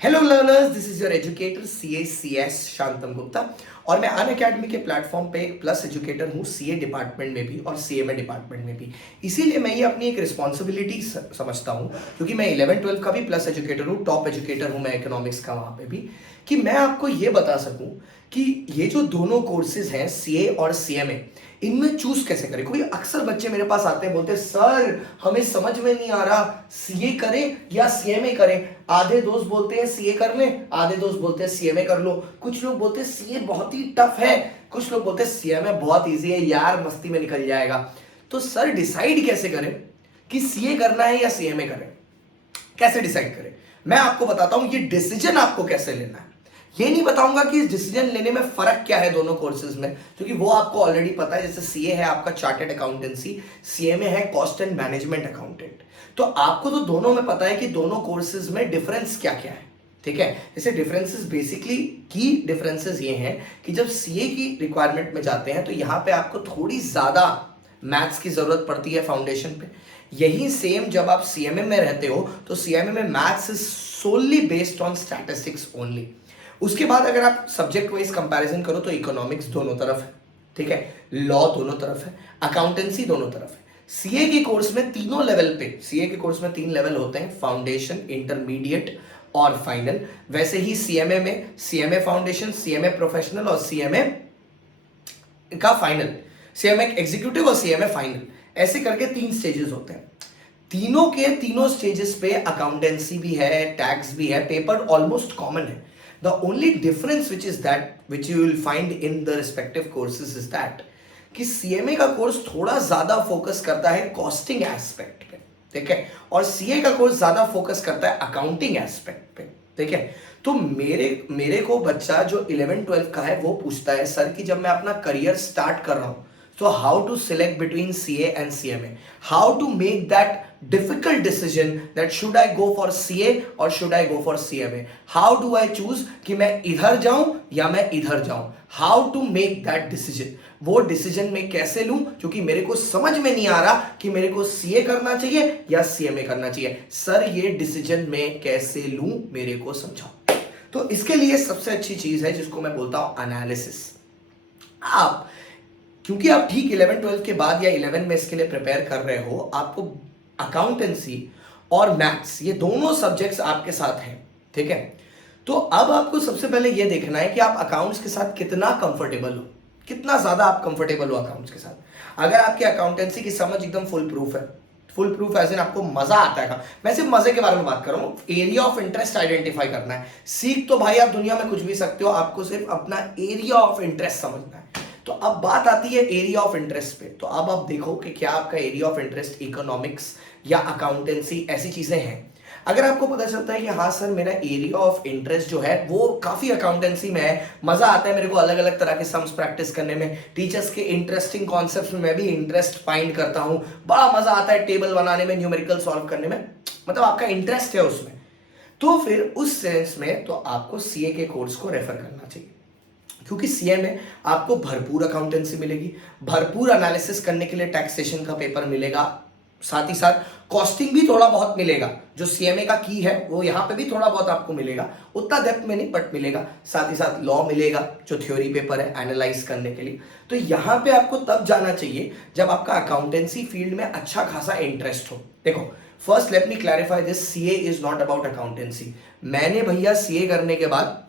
Hello learners, this is your educator CACS Shantam Gupta और मैं Unacademy के प्लेटफॉर्म पे एक प्लस एजुकेटर हूँ CA डिपार्टमेंट में भी और CMA डिपार्टमेंट में भी। इसीलिए मैं ये अपनी एक रिस्पॉन्सिबिलिटी समझता हूँ, क्योंकि मैं 11-12 का भी प्लस एजुकेटर हूँ, टॉप एजुकेटर हूँ मैं इकोनॉमिक्स का वहाँ पे भी, कि मैं आपको ये बता सकूँ कि ये जो दोनों कोर्सेज हैं CA और CMA, इनमें चूज कैसे करें। कोई अक्सर बच्चे मेरे पास आते हैं, बोलते हैं सर हमें समझ में नहीं आ रहा CA करें या CMA करें। आधे दोस्त बोलते हैं CA कर लें, आधे दोस्त बोलते हैं CMA कर लो। कुछ लोग बोलते हैं CA बहुत ही टफ है, कुछ लोग बोलते हैं CMA बहुत इजी है यार, मस्ती में निकल जाएगा। तो सर डिसाइड कैसे करें कि CA करना है या CMA करें, कैसे डिसाइड करें? मैं आपको बताता हूं ये डिसीजन आपको कैसे लेना है। ये नहीं बताऊंगा कि इस डिसीजन लेने में फर्क क्या है दोनों कोर्सेज में, क्योंकि वो आपको ऑलरेडी पता है। जैसे CA है आपका चार्टर्ड अकाउंटेंसी, CMA है कॉस्ट एंड मैनेजमेंट अकाउंटेंट। तो आपको तो दोनों में पता है कि दोनों कोर्सेज में डिफरेंस क्या क्या है, ठीक है। जैसे डिफरेंसेस, बेसिकली की डिफरेंसेस ये हैं कि जब CA की रिक्वायरमेंट में जाते हैं तो यहाँ पे आपको थोड़ी ज्यादा मैथ्स की जरूरत पड़ती है फाउंडेशन पे। यही सेम जब आप CMA में रहते हो तो CMA में maths is solely based on statistics only. उसके बाद अगर आप सब्जेक्ट वाइज कंपैरिजन करो तो इकोनॉमिक्स दोनों तरफ है, ठीक है, लॉ दोनों तरफ है, अकाउंटेंसी दोनों तरफ है। सीए के कोर्स में तीनों लेवल पे, सीए के कोर्स में 3 लेवल होते हैं, फाउंडेशन, इंटरमीडिएट और फाइनल। वैसे ही सीएमए में सीएमए फाउंडेशन, सीएमए प्रोफेशनल और सीएमए का फाइनल, सीएमए एग्जीक्यूटिव और सीएमए फाइनल, ऐसे करके 3 स्टेजेस होते हैं। तीनों के तीनों स्टेजेस पे अकाउंटेंसी भी है, टैक्स भी है, पेपर ऑलमोस्ट कॉमन है। The only difference which is that which you will find in the respective courses is that कि सीएमए का कोर्स थोड़ा ज्यादा फोकस करता है कॉस्टिंग एस्पेक्ट पे, ठीक है, और सीए का कोर्स ज्यादा फोकस करता है अकाउंटिंग एस्पेक्ट पे, ठीक है। तो मेरे को बच्चा जो 11-12 का है वो पूछता है सर कि जब मैं अपना करियर स्टार्ट कर रहा हूं तो how to select between CA and CMA, how to make that difficult decision that should I go for CA or should I go for CMA, how do I choose कि मैं इधर जाऊं या मैं इधर जाऊं, how to make that decision, वो decision मैं कैसे लूं, क्योंकि मेरे को समझ में नहीं आ रहा कि मेरे को CA करना चाहिए या CMA करना चाहिए। सर ये डिसीजन मैं कैसे लूं, मेरे को समझाओ। तो इसके लिए सबसे अच्छी चीज है जिसको मैं बोलता हूं एनालिसिस। आप क्योंकि आप ठीक 11-12 के बाद या 11 में इसके लिए प्रिपेयर कर रहे हो, आपको अकाउंटेंसी और मैथ्स ये दोनों सब्जेक्ट्स आपके साथ हैं, ठीक है। तो अब आपको सबसे पहले ये देखना है कि आप अकाउंट्स के साथ कितना कंफर्टेबल हो, कितना ज्यादा आप कंफर्टेबल हो अकाउंट्स के साथ। अगर आपकी अकाउंटेंसी की समझ एकदम फुल प्रूफ है, फुल प्रूफ एज इन आपको मजा आता है, मैं सिर्फ मजे के बारे में बात कर रहा हूँ, एरिया ऑफ इंटरेस्ट आइडेंटिफाई करना है। सीख तो भाई आप दुनिया में कुछ भी सकते हो, आपको सिर्फ अपना एरिया ऑफ इंटरेस्ट समझना है। तो अब बात आती है एरिया ऑफ इंटरेस्ट पे। तो अब आप देखो कि क्या आपका एरिया ऑफ इंटरेस्ट इकोनॉमिक्स या अकाउंटेंसी ऐसी चीजें हैं। अगर आपको पता चलता है कि हाँ सर मेरा एरिया ऑफ इंटरेस्ट जो है वो काफी अकाउंटेंसी में है, मजा आता है मेरे को अलग अलग तरह के सम्स प्रैक्टिस करने में, टीचर्स के इंटरेस्टिंग कॉन्सेप्ट्स में मैं भी इंटरेस्ट फाइंड करता हूं, बड़ा मजा आता है टेबल बनाने में, न्यूमेरिकल सॉल्व करने में, मतलब आपका इंटरेस्ट है उसमें, तो फिर उस सेंस में तो आपको सीए के कोर्स को रेफर करना चाहिए। क्योंकि सीए में आपको भरपूर अकाउंटेंसी मिलेगी, भरपूर एनालिसिस करने के लिए टैक्सेशन का पेपर मिलेगा, साथ ही साथ कॉस्टिंग भी थोड़ा बहुत मिलेगा, जो सीएमए का की है वो यहाँ पे भी थोड़ा बहुत आपको मिलेगा, उतना डेप्थ में नहीं बट मिलेगा। साथ ही साथ लॉ मिलेगा जो थ्योरी पेपर है एनालाइज करने के लिए। तो यहाँ पे आपको तब जाना चाहिए जब आपका अकाउंटेंसी फील्ड में अच्छा खासा इंटरेस्ट हो। देखो first let me clarify this, CA is not about accountancy. मैंने भैया सीए करने के बाद,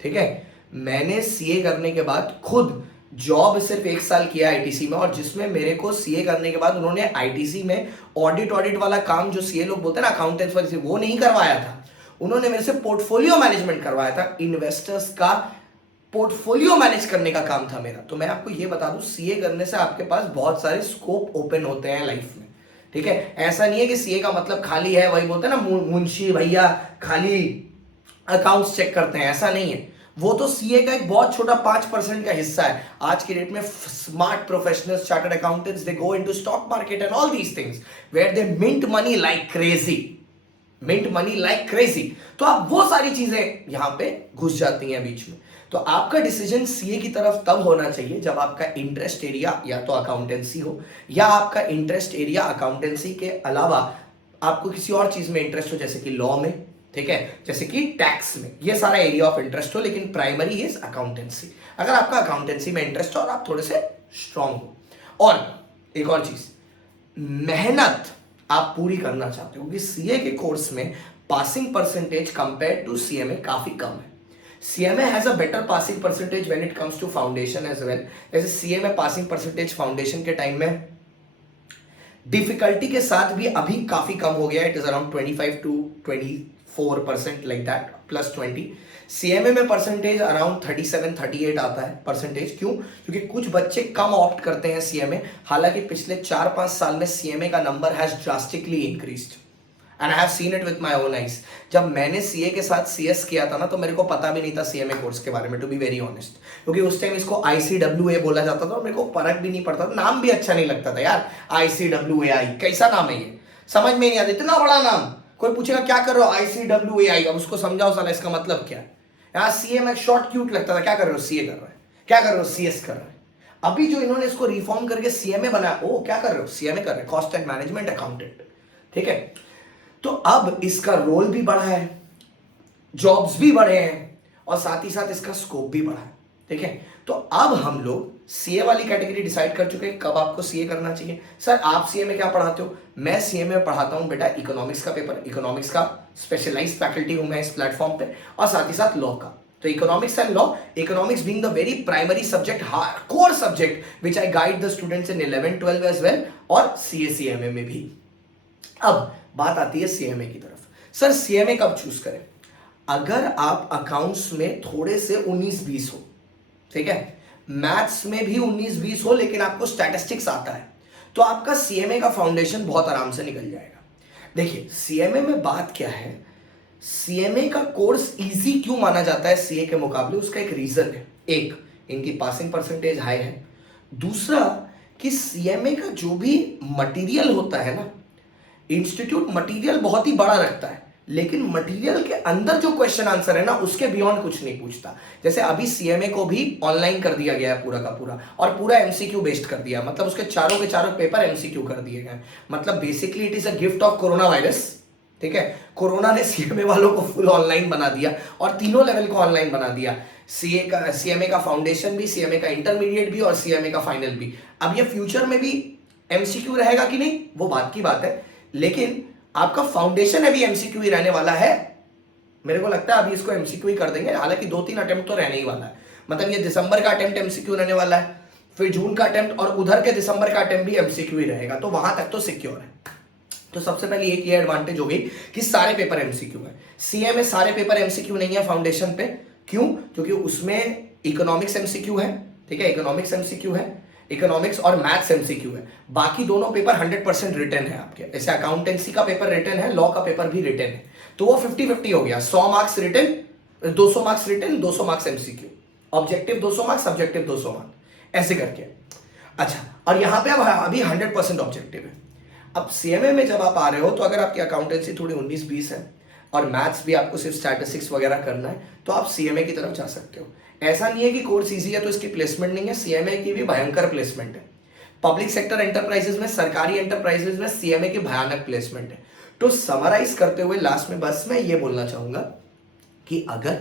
ठीक है, मैंने सीए करने के बाद खुद जॉब सिर्फ 1 साल किया आईटीसी में, और जिसमें मेरे को सीए करने के बाद उन्होंने आईटीसी में ऑडिट वाला काम जो सीए लोग बोलते हैं ना अकाउंटेंट्स वाले, वो नहीं करवाया था। उन्होंने मेरे से पोर्टफोलियो मैनेजमेंट करवाया था, इन्वेस्टर्स का पोर्टफोलियो मैनेज करने का काम था मेरा। तो मैं आपको ये बता दूं सीए करने से आपके पास बहुत सारे स्कोप ओपन होते हैं लाइफ में, ठीक है। ऐसा नहीं है कि सीए का मतलब खाली है, वही बोलते हैं ना मुंशी भैया खाली अकाउंट्स चेक करते हैं, ऐसा नहीं है। वो तो सीए का एक बहुत छोटा 5% का हिस्सा है। आज की डेट में smart professionals, chartered accountants, they go into stock market and all these things where they mint money like crazy, mint money like crazy. तो आप वो सारी चीजें यहां पे घुस जाती हैं बीच में। तो आपका डिसीजन सीए की तरफ तब होना चाहिए जब आपका इंटरेस्ट एरिया या तो अकाउंटेंसी हो, या आपका इंटरेस्ट एरिया अकाउंटेंसी के अलावा आपको किसी और चीज में इंटरेस्ट हो, जैसे कि लॉ में, ठीक है, जैसे कि टैक्स में ये सारा एरिया ऑफ इंटरेस्ट हो, लेकिन प्राइमरी इज अकाउंटेंसी। अगर आपका अकाउंटेंसी में इंटरेस्ट हो और आप थोड़े से स्ट्रांग हो, और एक और चीज, मेहनत आप पूरी करना चाहते हो, क्योंकि सीए के कोर्स में passing percentage compare to CMA काफी कम है। CMA has a better passing percentage when it comes to foundation as well. जैसे सीए में पासिंग परसेंटेज फाउंडेशन के टाइम में डिफिकल्टी के साथ भी अभी काफी कम हो गया, it is around 25 to 24% like that, +20। CMA में परसेंटेज अराउंड 37-38 आता है परसेंटेज। क्यों? क्योंकि कुछ बच्चे कम ऑप्ट करते हैं सीएमए, हालांकि पिछले 4-5 साल में सीएमए का number has drastically increased and I have seen it with my own eyes. जब मैंने सीए के साथ सीएस किया था ना, तो मेरे को पता भी नहीं था सीएमए कोर्स के बारे में, टू बी वेरी ऑनेस्ट, क्योंकि उस टाइम इसको आईसीडब्ल्यूए बोला जाता था और मेरे को फर्क भी नहीं पड़ता था, नाम भी अच्छा नहीं लगता था यार, आईसीडब्ल्यूएआई कैसा नाम है ये, समझ में नहीं आता, इतना बड़ा नाम। कोई पूछेगा क्या कर रहे हो, आईसीडब्ल्यूएआई, अब उसको समझाओ साला इसका मतलब क्या है। यार सीए में शॉर्ट क्यूट लगता था, क्या कर रहे हो, सीए कर रहे हैं, क्या कर रहे हो, सीएस कर रहे हैं। अभी जो इन्होंने इसको रिफॉर्म करके सीएमए बनाया, ओ क्या कर रहे हो, सीएमए कर रहे हैं, कॉस्ट एंड मैनेजमेंट अकाउंटेंट, ठीक है। तो अब इसका रोल भी बढ़ा है, जॉब्स भी बढ़े हैं, और साथ ही साथ इसका स्कोप भी बढ़ा है, ठीक है। तो अब हम लोग सीए वाली कैटेगरी डिसाइड कर चुके हैं कब आपको सीए करना चाहिए। सर आप सीए में क्या पढ़ाते हो? मैं सीए में पढ़ाता हूं बेटा इकोनॉमिक्स का पेपर, इकोनॉमिक्स का स्पेशलाइज्ड फैकल्टी हूं मैं इस प्लेटफॉर्म पे, और साथ ही साथ लॉ का। तो economics and law, economics being the very primary subject, core subject which I guide the students in 11-12 as well, और सीए सीएमए में भी। अब बात आती है सीएमए की तरफ। सर सीएमए कब चूज करें? अगर आप अकाउंट्स में थोड़े से 19-20 हो, ठीक है, मैथ्स में भी 19-20 हो, लेकिन आपको स्टैटिस्टिक्स आता है, तो आपका सीएमए का फाउंडेशन बहुत आराम से निकल जाएगा। देखिए सीएमए में बात क्या है, सीएमए का कोर्स इजी क्यों माना जाता है सीए के मुकाबले, उसका एक रीजन है। एक, इनकी पासिंग परसेंटेज हाई है। दूसरा कि सीएमए का जो भी मटेरियल होता है ना, इंस्टीट्यूट मटेरियल बहुत ही बड़ा रखता है, लेकिन मटेरियल के अंदर जो क्वेश्चन आंसर है ना, उसके बियॉन्ड कुछ नहीं पूछता। जैसे अभी सीएमए को भी ऑनलाइन कर दिया गया है पूरा का पूरा, और पूरा एमसीक्यू बेस्ड कर दिया, मतलब उसके चारों के चारों पेपर एमसीक्यू कर दिए गए। मतलब basically it is a gift of corona virus, ठीक है। कोरोना ने सीएमए वालों को फुल ऑनलाइन बना दिया और तीनों लेवल को ऑनलाइन बना दिया, सीए का, सीएमए का फाउंडेशन भी, सीएमए का इंटरमीडिएट भी, और सीएमए का फाइनल भी। अब ये फ्यूचर में भी एमसीक्यू रहेगा कि नहीं वो बात की बात है, लेकिन आपका फाउंडेशन अभी एमसीक्यू ही रहने वाला है। मेरे को लगता है अभी इसको एमसीक्यू ही कर देंगे, हालांकि 2-3 अटेम्प्ट तो रहने ही वाला है। मतलब ये दिसंबर का अटेम्प्ट एमसीक्यू रहने वाला है, फिर जून का अटेम्प्ट, और उधर के दिसंबर का अटेम्प्ट भी एमसीक्यू ही रहेगा, तो वहां तक तो सिक्योर है। तो सबसे पहले एक ये एडवांटेज हो गई कि सारे पेपर एमसीक्यू है। सीए में सारे पेपर एमसीक्यू नहीं है फाउंडेशन पे, क्यों? क्योंकि उसमें इकोनॉमिक्स एमसीक्यू है, ठीक है, इकोनॉमिक्स एमसीक्यू है, इकोनॉमिक्स और मैथ्स एमसीक्यू है। बाकी दोनों पेपर 100% रिटर्न है आपके, जैसे अकाउंटेंसी का पेपर रिटर्न है, लॉ का पेपर भी रिटर्न है, तो वो 50-50 हो गया, 100 marks return, 200 marks return, 200 marks MCQ, objective 200 marks, subjective 200 marks, ऐसे करके। अच्छा, और यहां पे अब अभी 100% ऑब्जेक्टिव है। अब सीएमए में जब आप आ रहे हो, तो अगर आपकी अकाउंटेंसी थोड़ी 19-20 है और मैथ्स भी आपको सिर्फ स्टैटिस्टिक्स वगैरह करना है, तो आप सीएमए की तरफ जा सकते हो। ऐसा नहीं है कि कोर्स इजी है तो इसकी प्लेसमेंट नहीं है, सीएमए की भी भयंकर प्लेसमेंट है। पब्लिक सेक्टर एंटरप्राइजेस में, सरकारी एंटरप्राइजेस में सीएमए की भयानक प्लेसमेंट है। तो समराइज करते हुए लास्ट में बस मैं ये बोलना चाहूंगा कि अगर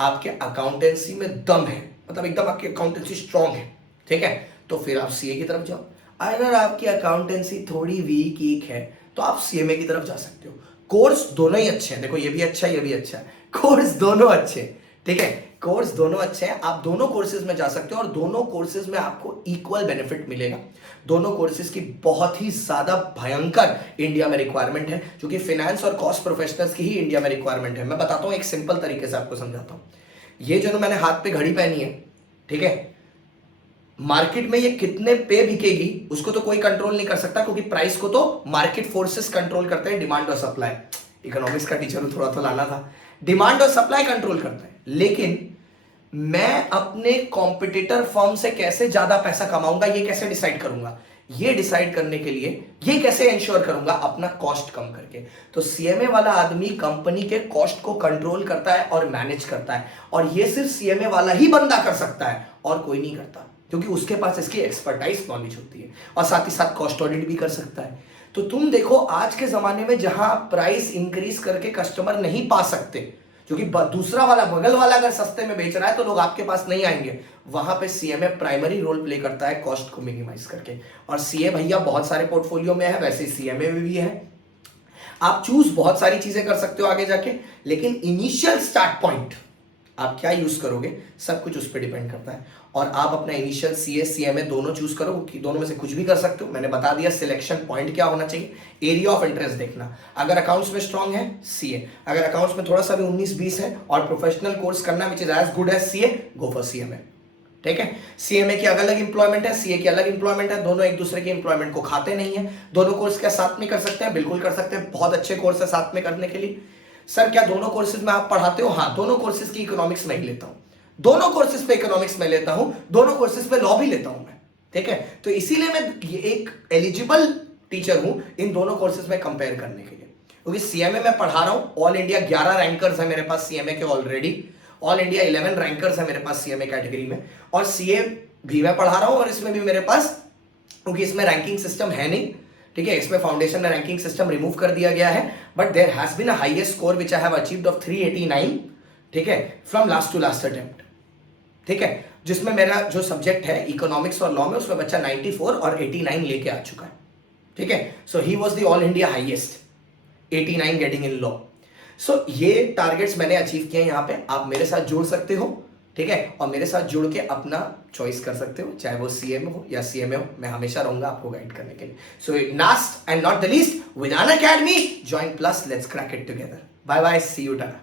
आपके अकाउंटेंसी में दम है, मतलब एकदम आपकी अकाउंटेंसी स्ट्रांग है, ठीक है, तो फिर आप सीए की तरफ जाओ। अगर आपकी अकाउंटेंसी थोड़ी वीक है, तो आप सीएमए की तरफ जा सकते हो। कोर्स दोनों ही अच्छे हैं, देखो ये भी अच्छा है, ये भी अच्छा है, कोर्स दोनों अच्छे हैं, ठीक है, कोर्स दोनों अच्छे हैं, आप दोनों कोर्सेज में जा सकते हो, और दोनों कोर्सेज में आपको इक्वल बेनिफिट मिलेगा। दोनों कोर्सेज की बहुत ही ज्यादा भयंकर इंडिया में रिक्वायरमेंट है, क्योंकि फाइनेंस और कॉस्ट प्रोफेशनल्स की ही इंडिया में रिक्वायरमेंट है। मैं बताता हूं एक सिंपल तरीके से, आपको समझाता हूं। ये जो मैंने हाथ पे घड़ी पहनी है, ठीक है, मार्केट में ये कितने पे बिकेगी उसको तो कोई कंट्रोल नहीं कर सकता, क्योंकि प्राइस को तो मार्केट फोर्सेस कंट्रोल करते हैं, डिमांड और सप्लाई। इकोनॉमिक्स का टीचर थोड़ा तो लाना था, डिमांड और सप्लाई कंट्रोल करता है। लेकिन मैं अपने कॉम्पिटिटर फर्म से कैसे ज्यादा पैसा कमाऊंगा, ये कैसे डिसाइड करूंगा? ये डिसाइड करने के लिए ये कैसे इंश्योर करूंगा? अपना कॉस्ट कम करके। तो सीएमए वाला आदमी कंपनी के कॉस्ट को कंट्रोल करता है और मैनेज करता है, और ये सिर्फ सीएमए वाला ही बंदा कर सकता है, और कोई नहीं करता, क्योंकि उसके पास इसकी एक्सपर्टाइज नॉलेज होती है, और साथ ही साथ कॉस्ट ऑडिट भी कर सकता है। तो तुम देखो आज के ज़माने में जहां आप प्राइस इंक्रीज करके कस्टमर नहीं पा सकते, क्योंकि दूसरा वाला बगल वाला अगर सस्ते में बेच रहा है तो लोग आपके पास नहीं आएंगे, वहां पे सीएमए प्राइमरी रोल प्ले करता है कॉस्ट को मिनिमाइज करके। और सीए भैया बहुत सारे पोर्टफोलियो में है, वैसे सीएमए में भी है। आप चूज बहुत सारी चीजें कर सकते हो आगे जाके, लेकिन इनिशियल स्टार्ट पॉइंट आप क्या यूज करोगे सब कुछ उस पर डिपेंड करता है। और आप अपना इनिशियल सीए सीएमए दोनों चूज करो, कि दोनों में से कुछ भी कर सकते हो। मैंने बता दिया सिलेक्शन पॉइंट क्या होना चाहिए, एरिया ऑफ इंटरेस्ट देखना। अगर अकाउंट्स में स्ट्रांग है सीए, अगर अकाउंट्स में थोड़ा सा भी 19-20 है और प्रोफेशनल कोर्स करना which is as good as CA, go for CMA. ठीक है, सीएमए की अलग इंप्लॉयमेंट है, सीए की अलग इंप्लॉयमेंट है, दोनों एक दूसरे के इंप्लॉयमेंट को खाते नहीं है। दोनों कोर्स क्या साथ में कर सकते हैं? बिल्कुल कर सकते हैं, बहुत अच्छे कोर्स है साथ में करने के लिए। सर क्या दोनों कोर्सेज में आप पढ़ाते हो? हाँ, दोनों कोर्सेज की इकोनॉमिक्स में ही लेता हूं, दोनों कोर्सेज पे इकोनॉमिक्स में लेता हूं, दोनों कोर्सेज पे लॉ भी लेता हूं मैं। ठीक है, तो इसीलिए मैं ये एक एलिजिबल टीचर हूं इन दोनों कोर्सेज में कंपेयर करने के लिए, क्योंकि सीएमए में पढ़ा रहा हूं। ऑल इंडिया 11 रैंकर्स है मेरे पास सीएमए के ऑलरेडी, ऑल इंडिया 11 रैंकर्स है मेरे पास सीएमए कैटेगरी में, और सीए भी मैं पढ़ा रहा हूं, और इसमें भी मेरे पास, क्योंकि इसमें रैंकिंग सिस्टम है नहीं, ठीक है, इसमें फाउंडेशन में रैंकिंग सिस्टम रिमूव कर दिया गया है, but there has been a highest score which I have achieved of 389, ठीक है, from last to last attempt. ठीक है, जिसमें मेरा जो सब्जेक्ट है इकोनॉमिक्स और लॉ में, उसमें बच्चा 94 और 89 लेके आ चुका है। ठीक है, so he was the all India highest, 89 getting in law. So ये टारगेट्स मैंने अचीव किए यहाँ पे, आप मेरे साथ जुड़ सकते हो। ठीक है, और मेरे साथ जुड़ के अपना चॉइस कर सकते हो, चाहे वो सीएमए हो या सीएमए हो, मैं हमेशा रहूंगा आपको गाइड करने के लिए। So last and not the least, with Unacademy, join plus, let's crack it together. Bye bye, see you, Tata.